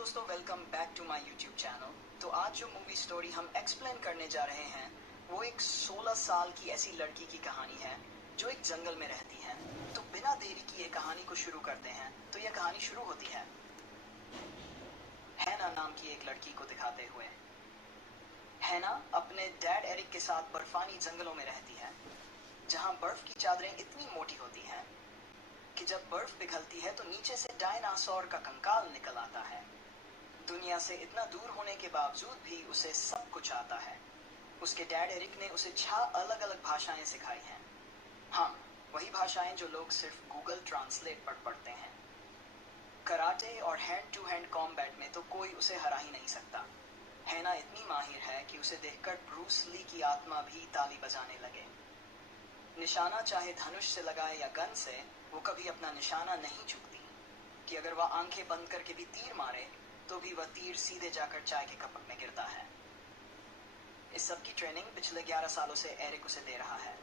दोस्तों, welcome back to my YouTube channel. तो आज जो मूवी स्टोरी हम एक्सप्लेन करने जा रहे हैं वो एक 16 साल की ऐसी लड़की की कहानी है जो एक जंगल में रहती है। तो बिना देरी किए कहानी को शुरू करते हैं। तो यह कहानी शुरू होती है हैना नाम की एक लड़की को दिखाते हुए। हैना अपने डैड एरिक के साथ बर्फानी जंगलों में रहती है जहाँ बर्फ की चादरें इतनी मोटी होती हैं कि जब बर्फ पिघलती है तो नीचे से डायनासोर का कंकाल निकल आता है। दुनिया से इतना दूर होने के बावजूद भी उसे सब कुछ आता है। उसके डैड एरिक ने उसे 6 अलग अलग भाषाएं सिखाई हैं। हाँ, वही भाषाएं जो लोग सिर्फ गूगल ट्रांसलेट पर पढ़ते हैं। कराटे और हैंड टू हैंड कॉम्बैट में तो कोई उसे हरा ही नहीं सकता। हैना इतनी माहिर है कि उसे देखकर ब्रूस ली की आत्मा भी ताली बजाने लगे। निशाना चाहे धनुष से लगाए या गन से, वो कभी अपना निशाना नहीं चूकती कि अगर वह आंखें बंद करके भी तीर मारे तो भी वह तीर सीधे जाकर चाय के कप में गिरता है। इस सब की ट्रेनिंग पिछले 11 सालों से एरिक उसे दे रहा है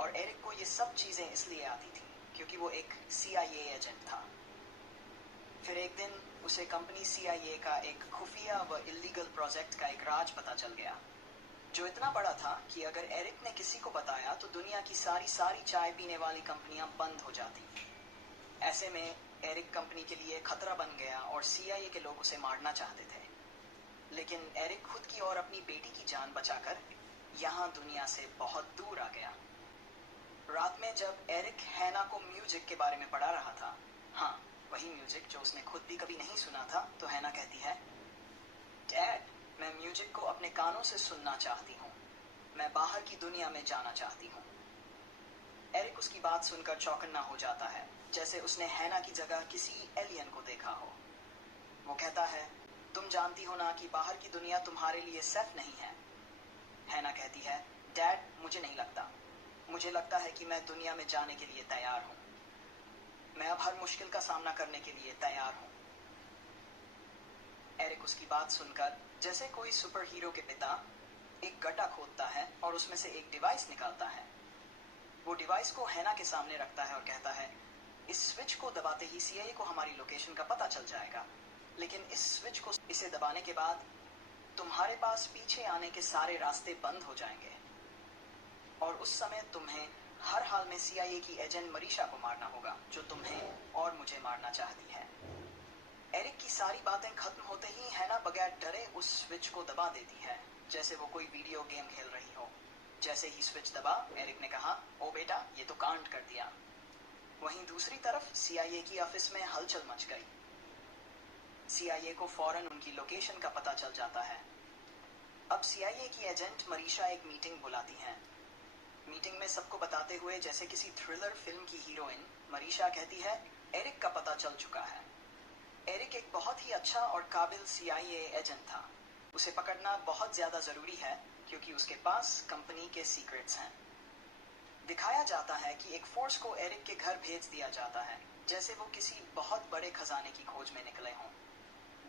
और एरिक को ये सब चीजें इसलिए आती थी क्योंकि वो एक CIA एजेंट था। फिर एक दिन उसे कंपनी CIA का एक खुफिया व इल्लीगल प्रोजेक्ट का एक राज पता चल गया जो इतना बड़ा था कि अगर एरिक ने किसी को बताया तो दुनिया की सारी चाय पीने वाली कंपनियां बंद हो जाती। ऐसे में एरिक कंपनी के लिए खतरा बन गया और CIA के लोग उसे मारना चाहते थे। लेकिन एरिक खुद की और अपनी बेटी की जान बचाकर यहाँ दुनिया से बहुत दूर आ गया। रात में जब एरिक हैना को म्यूजिक के बारे में पढ़ा रहा था, हाँ वही म्यूजिक जो उसने खुद भी कभी नहीं सुना था, तो हैना कहती है, डैड, मैं म्यूजिक को अपने कानों से सुनना चाहती हूँ। मैं बाहर की दुनिया में जाना चाहती हूँ। एरिक उसकी बात सुनकर चौकन्ना हो जाता है, जैसे उसने हैना की जगह किसी एलियन को देखा हो। वो कहता है, तुम जानती हो ना कि बाहर की दुनिया तुम्हारे लिए सेफ नहीं है। हैना कहती है, डैड, मुझे नहीं लगता। मुझे लगता है कि मैं दुनिया में जाने के लिए तैयार हूँ। मैं अब हर मुश्किल का सामना करने के लिए तैयार हूँ। एरिक उसकी बात सुनकर जैसे कोई सुपर हीरो के पिता एक गड्ढा खोदता है और उसमें से एक डिवाइस निकालता है। वो डिवाइस को हैना के सामने रखता है और कहता है, इस स्विच को दबाते ही CIA को हमारी लोकेशन का पता चल जाएगा। लेकिन इस स्विच को इसे दबाने के बाद तुम्हारे पास पीछे आने के सारे रास्ते बंद हो जाएंगे और उस समय तुम्हें हर हाल में CIA की एजेंट मरीशा को मारना होगा जो तुम्हें और मुझे मारना चाहती है। एरिक की सारी बातें खत्म होते ही हैना बगैर डरे उस स्विच को दबा देती है, जैसे वो कोई वीडियो गेम खेल रही हो। जैसे ही स्विच दबा, एरिक ने कहा, ओ बेटा, ये तो कांड कर दिया। वहीं दूसरी तरफ CIA की ऑफिस में हलचल मच गई। CIA को फौरन उनकी लोकेशन का पता चल जाता है। अब CIA की एजेंट मरीशा एक मीटिंग बुलाती हैं। मीटिंग में सबको बताते हुए जैसे किसी थ्रिलर फिल्म की हीरोइन, मरीशा कहती है, एरिक का पता चल चुका है। एरिक एक बहुत ही अच्छा और काबिल CIA एजेंट था। उसे पकड़ना बहुत ज्यादा जरूरी है क्योंकि उसके पास कंपनी के सीक्रेट्स हैं। दिखाया जाता है कि एक फोर्स को एरिक के घर भेज दिया जाता है, जैसे वो किसी बहुत बड़े खजाने की खोज में निकले हों।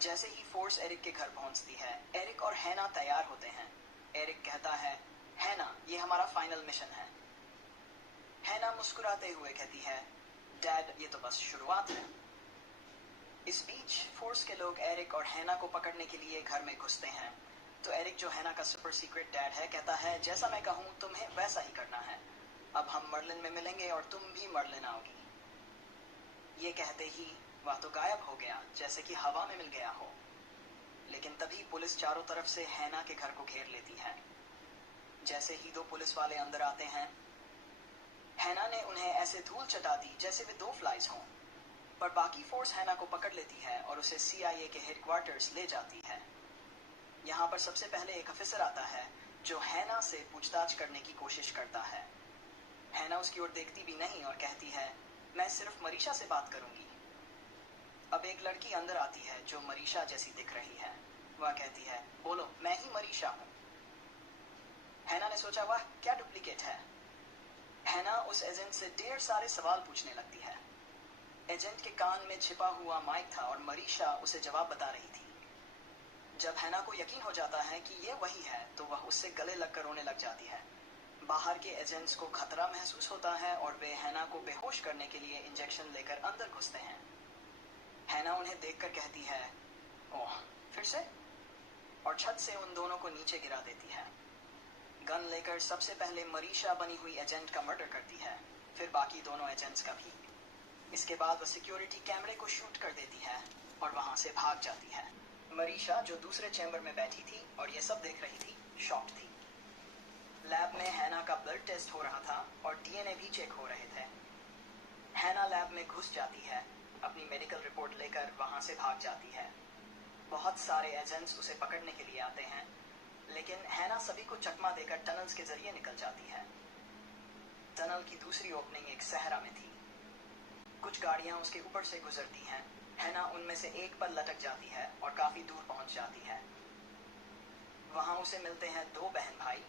जैसे ही फोर्स एरिक के घर पहुंचती है, एरिक और हैना तैयार होते हैं। एरिक कहता है, हैना, ये हमारा फाइनल मिशन है। हैना मुस्कुराते हुए कहती है, डैड, ये तो बस शुरुआत है। इस बीच फोर्स के लोग एरिक और हैना को पकड़ने के लिए घर में घुसते हैं। तो एरिक, जो हैना का सुपर सीक्रेट डैड है, कहता है, जैसा मैं कहूँ तुम्हें वैसा ही करना है। अब हम मर्लिन में मिलेंगे और तुम भी मर्लिन आओगी। ये कहते ही वह तो गायब हो गया, जैसे कि हवा में मिल गया हो। लेकिन तभी पुलिस चारों तरफ से हैना के घर को घेर लेती है। जैसे ही 2 पुलिस वाले अंदर आते हैं, हैना ने उन्हें ऐसे धूल चटा दी जैसे वे 2 फ्लाइज हों। पर बाकी फोर्स हैना को पकड़ लेती है और उसे CIA के हेडक्वार्टर्स ले जाती है। यहाँ पर सबसे पहले एक ऑफिसर आता है जो हैना से पूछताछ करने की कोशिश करता है। हैना उसकी ओर देखती भी नहीं और कहती है, मैं सिर्फ मरीशा से बात करूंगी। अब एक लड़की अंदर आती है जो मरीशा जैसी दिख रही है। वह कहती है, बोलो, मैं ही मरीशा हूँ। हैना ने सोचा, वाह क्या डुप्लीकेट है। हैना उस एजेंट से ढेर सारे सवाल पूछने लगती है। एजेंट के कान में छिपा हुआ माइक था और मरीशा उसे जवाब बता रही थी। जब हैना को यकीन हो जाता है कि ये वही है, तो वह उससे गले लगकर रोने लग जाती है। बाहर के एजेंट्स को खतरा महसूस होता है और वे हैना को बेहोश करने के लिए इंजेक्शन लेकर अंदर घुसते हैं। हैना उन्हें देखकर कहती है, छत से उन दोनों को नीचे गिरा देती है। गन लेकर सबसे पहले मरीशा बनी हुई एजेंट का मर्डर करती है, फिर बाकी दोनों एजेंट्स का भी। इसके बाद वह सिक्योरिटी कैमरे को शूट कर देती है और वहां से भाग जाती है। मरीशा, जो दूसरे चैम्बर में बैठी थी और ये सब देख रही थी, शॉक्ड थी। लैब में हैना का ब्लड टेस्ट हो रहा था और डीएनए भी चेक हो रहे थे। हैना लैब में घुस जाती है, अपनी मेडिकल रिपोर्ट लेकर वहां से भाग जाती है। बहुत सारे एजेंट्स उसे पकड़ने के लिए आते हैं, लेकिन हैना सभी को चकमा देकर टनल्स के जरिए निकल जाती है। टनल की दूसरी ओपनिंग एक सहरा में थी। कुछ गाड़ियां उसके ऊपर से गुजरती हैं। हैना उनमें से एक पर लटक जाती है और काफी दूर पहुंच जाती है। वहां उसे मिलते हैं दो बहन भाई,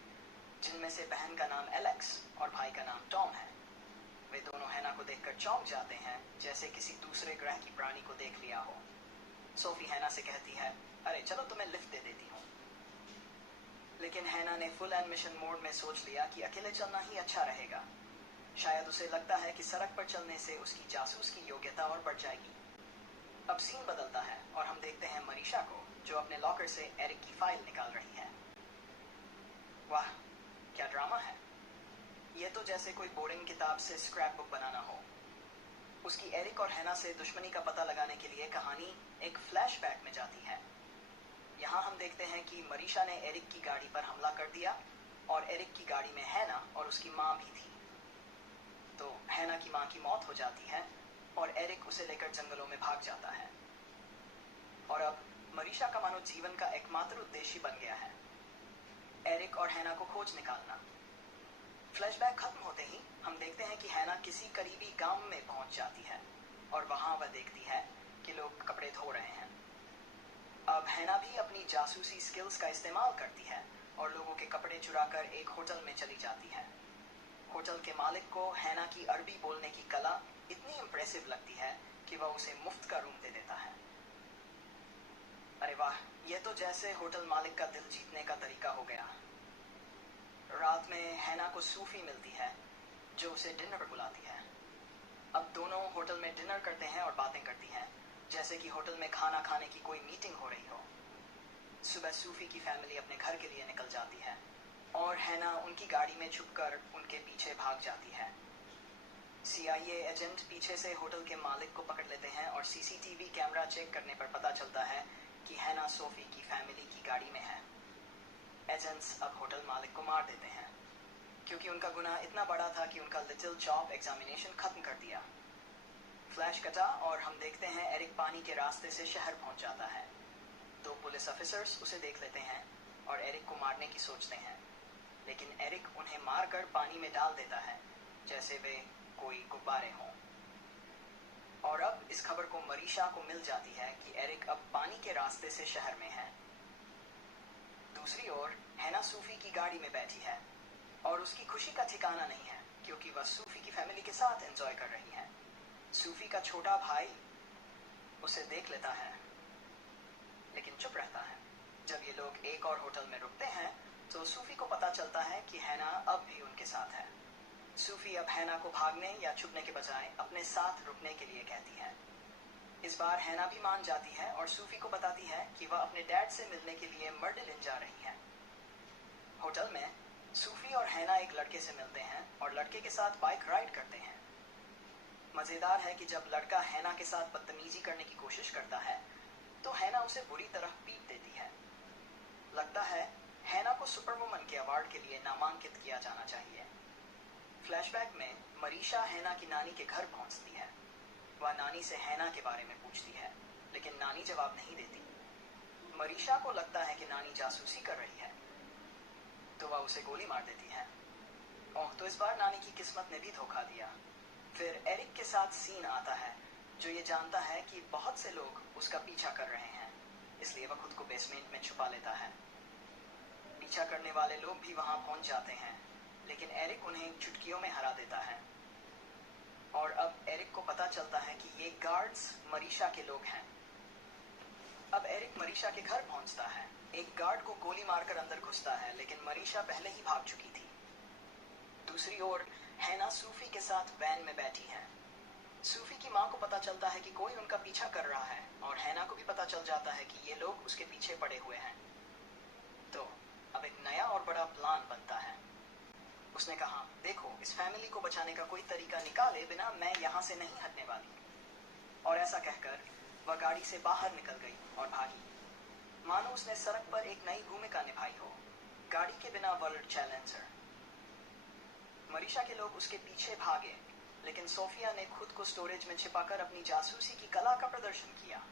जिनमें से बहन का नाम एलेक्स और भाई का नाम टॉम है। वे दोनों हैना को देखकर चौंक जाते हैं, जैसे किसी दूसरे ग्रह की प्राणी को देख लिया हो। सोफी हैना से कहती है, अरे चलो तुम्हें लिफ्ट दे देती हूँ। लेकिन हैना ने फुल एडमिशन मोड में सोच लिया कि अकेले चलना ही अच्छा रहेगा। शायद उसे लगता है कि सड़क पर चलने से उसकी जासूस की योग्यता और बढ़ जाएगी। अब सीन बदलता है और हम देखते हैं मरीशा को, जो अपने लॉकर से एरिक की फाइल निकाल रही है। वाह, क्या ड्रामा है। यह तो जैसे कोई बोरिंग किताब से स्क्रैप बुक बनाना हो। उसकी एरिक और हैना से दुश्मनी का पता लगाने के लिए कहानी एक फ्लैशबैक में जाती है। यहाँ हम देखते हैं कि मरीशा ने एरिक की गाड़ी पर हमला कर दिया और एरिक की गाड़ी में हैना और उसकी माँ भी थी। तो हैना की माँ की मौत हो जाती है और एरिक उसे लेकर जंगलों में भाग जाता है। और अब मरीशा का मानो जीवन का एकमात्र उद्देश्य बन गया है, एरिक और हैना को खोज निकालना। फ्लैशबैक खत्म होते ही हम देखते हैं कि हैना किसी करीबी गांव में पहुंच जाती है और वहां वह देखती है कि लोग कपड़े धो रहे हैं। अब हैना भी अपनी जासूसी स्किल्स का इस्तेमाल करती है और लोगों के कपड़े चुराकर एक होटल में चली जाती है। होटल के मालिक को हैना की अरबी बोलने की कला इतनी इम्प्रेसिव लगती है कि वह उसे मुफ्त का रूम दे देता है। अरे वाह, यह तो जैसे होटल मालिक का दिल जीतने का तरीका हो गया। रात में हैना को सूफी मिलती है, जो उसे डिनर पर बुलाती है। अब दोनों होटल में डिनर करते हैं और बातें करती हैं, जैसे कि होटल में खाना खाने की कोई मीटिंग हो रही हो। सुबह सूफी की फैमिली अपने घर के लिए निकल जाती है और हैना उनकी गाड़ी में छुपकर उनके पीछे भाग जाती है। CIA एजेंट पीछे से होटल के मालिक को पकड़ लेते हैं और CCTV कैमरा चेक करने पर पता चलता है कि हैना सोफी की फैमिली की गाड़ी में है। एजेंट्स अब होटल मालिक को मार देते हैं, क्योंकि उनका गुनाह इतना बड़ा था कि उनका लिटिल चॉप एग्जामिनेशन खत्म कर दिया। फ्लैश कटा और हम देखते हैं एरिक पानी के रास्ते से शहर पहुंच जाता है। दो पुलिस ऑफिसर्स उसे देख लेते हैं और एरिक को मारने की सोचते हैं, लेकिन एरिक उन्हें मारकर पानी में डाल देता है, जैसे वे कोई गुब्बारे हों। और अब इस खबर को मरीशा को मिल जाती है कि एरिक अब पानी के रास्ते से शहर में है। दूसरी ओर हैना सूफी की गाड़ी में बैठी है और उसकी खुशी का ठिकाना नहीं है, क्योंकि वह सूफी की फैमिली के साथ एंजॉय कर रही है। सूफी का छोटा भाई उसे देख लेता है, लेकिन चुप रहता है। जब ये लोग एक और होटल में रुकते हैं तो सूफी को पता चलता है कि हैना अब भी उनके साथ है। सूफी अब हैना को भागने या छुपने के बजाय अपने साथ रुकने के लिए कहती है। इस बार हैना भी मान जाती है और सूफी को बताती है कि वह अपने डैड से मिलने के लिए मर्डेलिन जा रही है। होटल में सूफी और हैना एक लड़के से मिलते हैं और लड़के के साथ बाइक राइड करते हैं। मजेदार है कि जब लड़का हैना के साथ बदतमीजी करने की कोशिश करता है तो हैना उसे बुरी तरह पीट देती है। लगता है हैना को सुपरवुमन के अवार्ड के लिए नामांकित किया जाना चाहिए। फ्लैशबैक में मरीशा हैना की नानी के घर पहुंचती है। वह नानी से हैना के बारे में पूछती है, लेकिन नानी जवाब नहीं देती। मरीशा को लगता है कि नानी जासूसी कर रही है, तो वह उसे गोली मार देती है। ओह, तो इस बार नानी की किस्मत ने भी धोखा दिया। फिर एरिक के साथ सीन आता है, जो ये जानता है कि बहुत से लोग उसका पीछा कर रहे हैं, इसलिए वह खुद को बेसमेंट में छुपा लेता है। पीछा करने वाले लोग भी वहां पहुंच जाते हैं, लेकिन एरिक उन्हें चुटकियों में हरा देता है। और अब एरिक को पता चलता है कि ये गार्ड्स मरीशा के लोग हैं। अब एरिक मरीशा के घर पहुंचता है। एक गार्ड को गोली मारकर अंदर घुसता है, लेकिन मरीशा पहले ही भाग चुकी थी। दूसरी ओर हैना सूफी के साथ वैन में बैठी है। सूफी की माँ को पता चलता है कि कोई उनका पीछा कर रहा है और हैना को भी पता चल जाता है कि ये लोग उसके पीछे पड़े हुए हैं। तो अब एक नया और बड़ा प्लान बनता है। उसने कहा, देखो, इस फैमिली को बचाने का कोई तरीका निकाले बिना मैं यहाँ से नहीं हटने वाली। और ऐसा कहकर वह गाड़ी से बाहर निकल गई और भागी, मानो उसने सड़क पर एक नई भूमिका निभाई हो, गाड़ी के बिना वर्ल्ड चैलेंजर। मरीशा के लोग उसके पीछे भागे, लेकिन सोफिया ने खुद को स्टोरेज में छिपाकर अपनी जासूसी की कला का प्रदर्शन किया।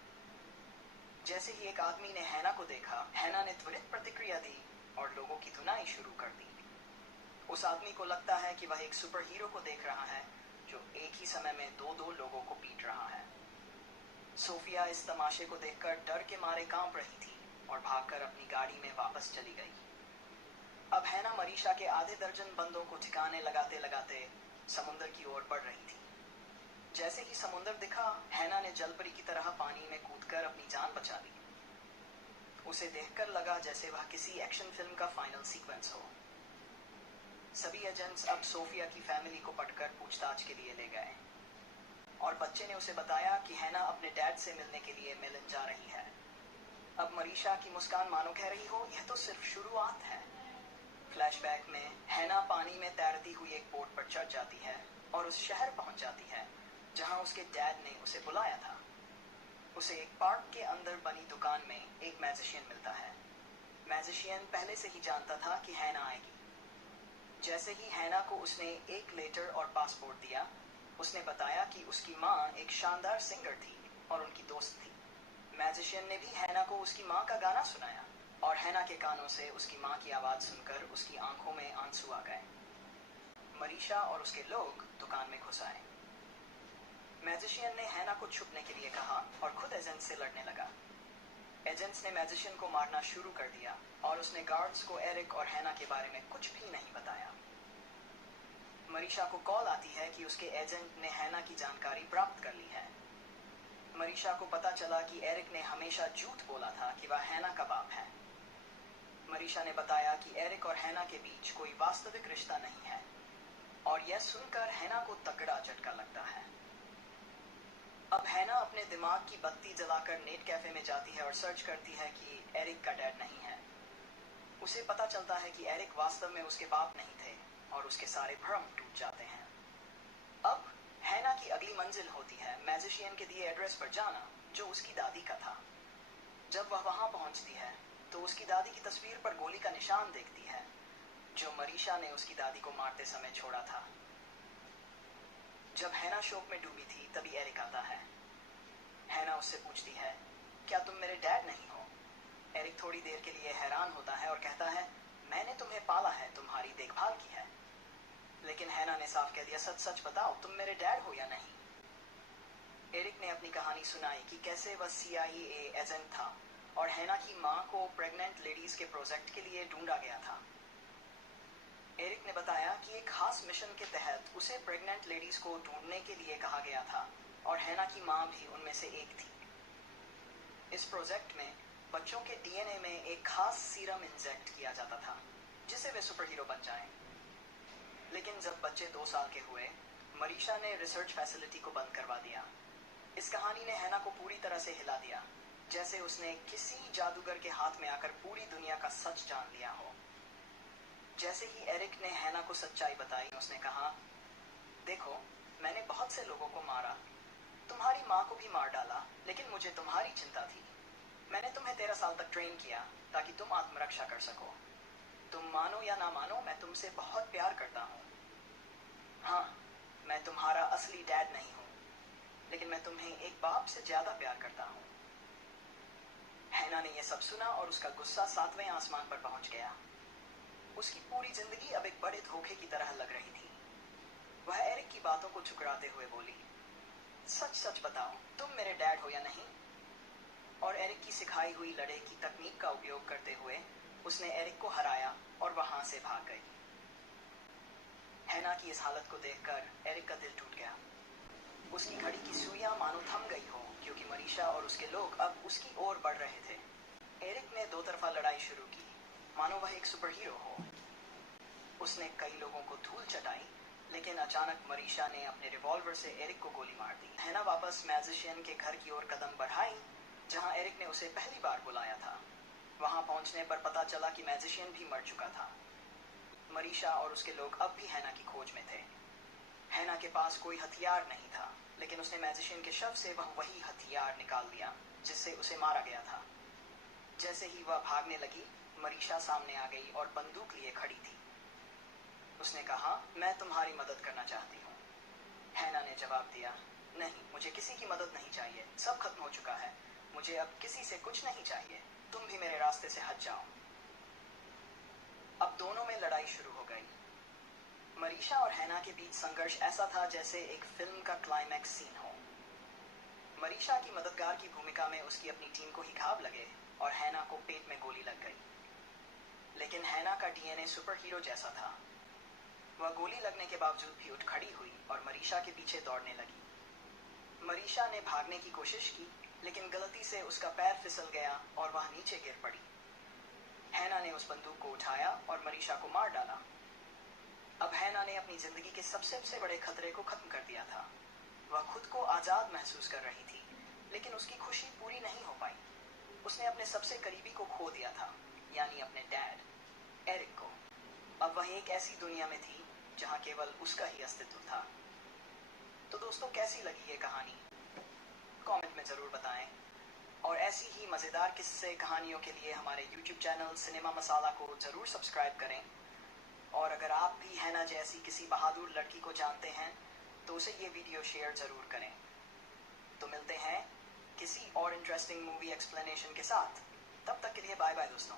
जैसे ही एक आदमी ने हैना को देखा, हैना ने त्वरित प्रतिक्रिया दी और लोगों की धुनाई शुरू कर दी। उस आदमी को लगता है कि वह एक सुपर हीरो को देख रहा है जो एक ही समय में दो लोगों को पीट रहा है। सोफिया इस तमाशे को देखकर डर के मारे कांप रही थी और भागकर अपनी गाड़ी में वापस चली गई। अब हैना मरीशा के आधे दर्जन बंदों को ठिकाने लगाते लगाते समुद्र की ओर बढ़ रही थी। जैसे ही समुद्र दिखा, हैना ने जलपरी की तरह पानी में कूदकर अपनी जान बचा ली। उसे देखकर लगा जैसे वह किसी एक्शन फिल्म का फाइनल सीक्वेंस हो। सभी एजेंट्स अब सोफिया की फैमिली को पकड़कर पूछताछ के लिए ले गए और बच्चे ने उसे बताया कि हैना अपने डैड से मिलने के लिए मिलन जा रही है। अब मरीशा की मुस्कान मानो कह रही हो, यह तो सिर्फ शुरुआत है। फ्लैशबैक में हैना पानी में तैरती हुई एक बोट पर चढ़ जाती है और उस शहर पहुंच जाती है जहां उसके डैड ने उसे बुलाया था। उसे एक पार्क के अंदर बनी दुकान में एक मैजिशियन मिलता है। मैजिशियन पहले से ही जानता था कि हैना आएगी। जैसे ही हैना को उसने एक लेटर और पासपोर्ट दिया, उसने बताया कि उसकी माँ एक शानदार सिंगर थी और उनकी दोस्त थी। मैजिशियन ने भी हैना को उसकी माँ का गाना सुनाया और हैना के कानों से उसकी माँ की आवाज़ सुनकर उसकी आंखों में आंसू आ गए। मरीशा और उसके लोग दुकान में घुस आए। मैजिशियन ने हैना को छुपने के लिए कहा और खुद एजेंट से लड़ने लगा। एजेंट्स ने मैजिशियन को मारना शुरू कर दिया और उसने गार्ड्स को एरिक और हैना के बारे में कुछ भी नहीं बताया। मरीशा को कॉल आती है कि उसके एजेंट ने हैना की जानकारी प्राप्त कर ली है। मरीशा को पता चला कि एरिक ने हमेशा झूठ बोला था कि वह हैना का बाप है। मरीशा ने बताया कि एरिक और हैना के बीच कोई वास्तविक रिश्ता नहीं है और यह सुनकर हैना को तगड़ा झटका लगता है। अब हैना अपने दिमाग की बत्ती जलाकर नेट कैफे में जाती है और सर्च करती है कि एरिक का डैड नहीं है। उसे पता चलता है कि एरिक वास्तव में उसके बाप नहीं थे और उसके सारे भ्रम टूट जाते हैं। अब हैना की अगली मंजिल होती है मैजिशियन के दिए एड्रेस पर जाना, जो उसकी दादी का था। जब वह वहां पहुंचती है तो उसकी दादी की तस्वीर पर गोली का निशान देखती है जो मरीशा ने उसकी दादी को मारते समय छोड़ा था। जब हैना शोक में डूबी थी तभी एरिक आता है। हैना उससे पूछती है, क्या तुम मेरे डैड नहीं हो? एरिक थोड़ी देर के लिए हैरान होता है और कहता है, मैंने तुम्हें पाला है, तुम्हारी देखभाल की है। लेकिन हैना ने साफ कह दिया, सच सच बताओ, तुम मेरे डैड हो या नहीं? एरिक ने अपनी कहानी सुनाई कि कैसे वह CIA एजेंट था और हैना की माँ को प्रेग्नेंट लेडीज के प्रोजेक्ट के लिए ढूंढा गया था। एरिक ने बताया कि एक खास मिशन के तहत उसे प्रेग्नेंट लेडीज को ढूंढने के लिए कहा गया था और हैना की माँ भी उनमें से एक थी। इस प्रोजेक्ट में बच्चों के DNA में एक खास सीरम इंजेक्ट किया जाता था जिससे वे सुपर हीरो बन जाएं। लेकिन जब बच्चे 2 साल के हुए, मरीशा ने रिसर्च फैसिलिटी को बंद करवा दिया। इस कहानी ने हैना को पूरी तरह से हिला दिया, जैसे उसने किसी जादूगर के हाथ में आकर पूरी दुनिया का सच जान लिया हो। जैसे ही एरिक ने हैना को सच्चाई बताई, उसने कहा, देखो, मैंने बहुत से लोगों को मारा, तुम्हारी माँ को भी मार डाला, लेकिन मुझे तुम्हारी चिंता थी। मैंने तुम्हें 13 साल तक ट्रेन किया ताकि तुम आत्मरक्षा कर सको। तुम मानो या ना मानो, मैं तुमसे बहुत प्यार करता हूँ। हाँ, मैं तुम्हारा असली डैड नहीं हूँ, लेकिन मैं तुम्हें एक बाप से ज्यादा प्यार करता हूँ। हैना ने यह सब सुना और उसका गुस्सा 7वें आसमान पर पहुंच गया। उसकी पूरी जिंदगी अब एक बड़े धोखे की तरह लग रही थी। वह एरिक की बातों को ठुकराते हुए बोली, सच सच बताओ, तुम मेरे डैड हो या नहीं? और एरिक की सिखाई हुई लड़ाई की तकनीक का उपयोग करते हुए उसने एरिक को हराया और वहां से भाग गई। हैना की इस हालत को देखकर एरिक का दिल टूट गया। उसकी घड़ी की सुइयां मानो थम गई हो, क्योंकि मरीशा और उसके लोग अब उसकी ओर बढ़ रहे थे। एरिक ने 2 तरफा लड़ाई शुरू की, मानो वह एक सुपर हीरो हो। उसने कई लोगों को धूल चटाई, लेकिन अचानक मरीशा ने अपने रिवॉल्वर से एरिक को गोली मार दी। हैना वापस मैजिशियन के घर की ओर कदम बढ़ाई, जहां एरिक ने उसे पहली बार बुलाया था। वहां पहुंचने पर पता चला कि मैजिशियन भी मर चुका था। मरीशा और उसके लोग अब भी हैना की खोज में थे। हैना के पास कोई हथियार नहीं था, लेकिन उसने मैजिशियन के शव से वही हथियार निकाल लिया जिससे उसे मारा गया था। जैसे ही वह भागने लगी, मरीशा सामने आ गई और बंदूक लिए खड़ी थी। उसने कहा, मैं तुम्हारी मदद करना चाहती हूँ। हैना ने जवाब दिया, नहीं, मुझे किसी की मदद नहीं चाहिए, सब खत्म हो चुका है, मुझे अब किसी से कुछ नहीं चाहिए, तुम भी मेरे रास्ते से हट जाओ। अब दोनों में लड़ाई शुरू हो गई। मरीशा और हैना के बीच संघर्ष ऐसा था जैसे एक फिल्म का क्लाइमैक्स सीन हो। मरीशा की मददगार की भूमिका में उसकी अपनी टीम को ही घाव लगे और हैना को पेट में गोली लग गई। लेकिन हैना का डीएनए सुपर हीरो जैसा था। वह गोली लगने के बावजूद भी उठ खड़ी हुई और मरीशा के पीछे दौड़ने लगी। मरीशा ने भागने की कोशिश की, लेकिन गलती से उसका पैर फिसल गया और वह नीचे गिर पड़ी। हैना ने उस बंदूक को उठाया और मरीशा को मार डाला। अब हैना ने अपनी जिंदगी के सबसे बड़े खतरे को खत्म कर दिया था। वह खुद को आजाद महसूस कर रही थी, लेकिन उसकी खुशी पूरी नहीं हो पाई। उसने अपने सबसे करीबी को खो दिया था, यानी अपने डैड, एरिक को। अब वह एक ऐसी दुनिया में थी जहां केवल उसका ही अस्तित्व था। तो दोस्तों, कैसी लगी ये कहानी? कमेंट में जरूर बताएं। और ऐसी ही मजेदार किस्से कहानियों के लिए हमारे YouTube चैनल सिनेमा मसाला को जरूर सब्सक्राइब करें। और अगर आप भी हैना जैसी किसी बहादुर लड़की को जानते हैं तो उसे ये वीडियो शेयर जरूर करें। तो मिलते हैं किसी और इंटरेस्टिंग मूवी एक्सप्लेनेशन के साथ। तब तक के लिए बाय बाय दोस्तों।